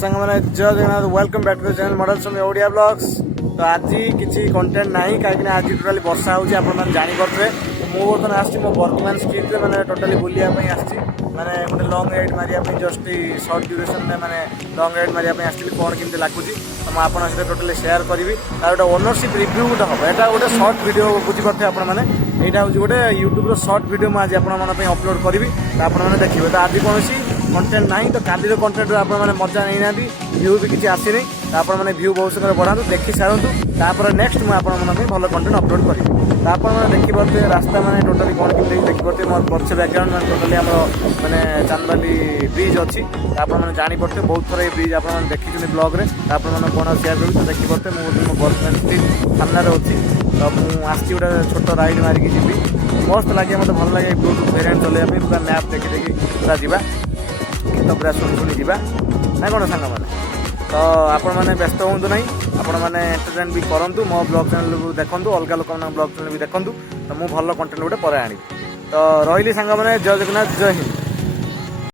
সাংগ মানে জয় Jagannath welcome back to channel model সমি Odia blogs তো আজ কিছু কন্টেন্ট নাই কাহি না আজ টোটালি বর্ষা হচ্ছে আপনার জানিপারে মু বর্তমানে আসছি মো বর্তমান স্ট্রিটে মানে টোটালি বুলিয়াই আসছি মানে গোটে লং রাইড মারিয়া জস্ট এই সর্ট ডিউরেসন মানে লং রাইড মারিয়া আসছিলি কোণ কমিটি লাগুছি তো মু আপনার সাথে টোটালি সেয়ার করবি তার গোটে ওনরশিপ রিভিউ গোটে হব এটা গোটে সর্ট ভিডিও বুঝিপারে আপনার এইটা হচ্ছে গোটে ইউট্যুবর সর্ট ভিডিও মু আজ আপনার অপলোড করবি তা আপনার দেখবে তো আজ কন্টেন্ট নাই তো কালির কন্টেন্টর আপনার মজা নেই না ভিউ বি কিছু আসি আপনার ভিউ বহু সঙ্গে বড়া দেখি সারু তাপরে নেক্সট মু আপনার ভালো কন্টেন্ট অপলোড করি তা আপনার দেখি পড়তে রাস্তা মানে টোটালি কম কিন্তু দেখি পড়তে মো পছে ব্যাকগ্রাউন্ড মানে টোটালি আমার মানে চানবালি ব্রিজ অছি আপনার জাঁপ বহু থাকে এই ব্রিজ আপনার দেখছেন ব্লগরে আপনার কোণ সেয়ার করবি দেখি পড়তে মো গার্লফ্রেন্ড স্ত্রী সামনার অছি তো মু আসছি গোটা ছোট রাইড মারিকি যাবি মস্ত লাগে মতো ভালো লাগে এই ভেরিয়ান্ট চলাই পুরো ম্যাপ দেখে দেখি পুরা যা ଗୀତ ପୁରା ଶୁଣି ଶୁଣି ଯିବା ନା କ'ଣ ସାଙ୍ଗମାନେ ତ ଆପଣମାନେ ବ୍ୟସ୍ତ ହୁଅନ୍ତୁ ନାହିଁ ଆପଣମାନେ ଏଣ୍ଟରଟେନ୍ ବି କରନ୍ତୁ ମୋ ବ୍ଲଗ୍ ଚ୍ୟାନେଲ୍କୁ ଦେଖନ୍ତୁ ଅଲଗା ଲୋକମାନଙ୍କ ବ୍ଲଗ୍ ଚ୍ୟାନେଲ୍ ବି ଦେଖନ୍ତୁ ତ ମୁଁ ଭଲ କଣ୍ଟେଣ୍ଟ ଗୋଟେ ପରେ ଆଣିବି ତ ରହିଲି ସାଙ୍ଗମାନେ ଜୟ ଜଗନ୍ନାଥ ଜୟ ହିନ୍ଦ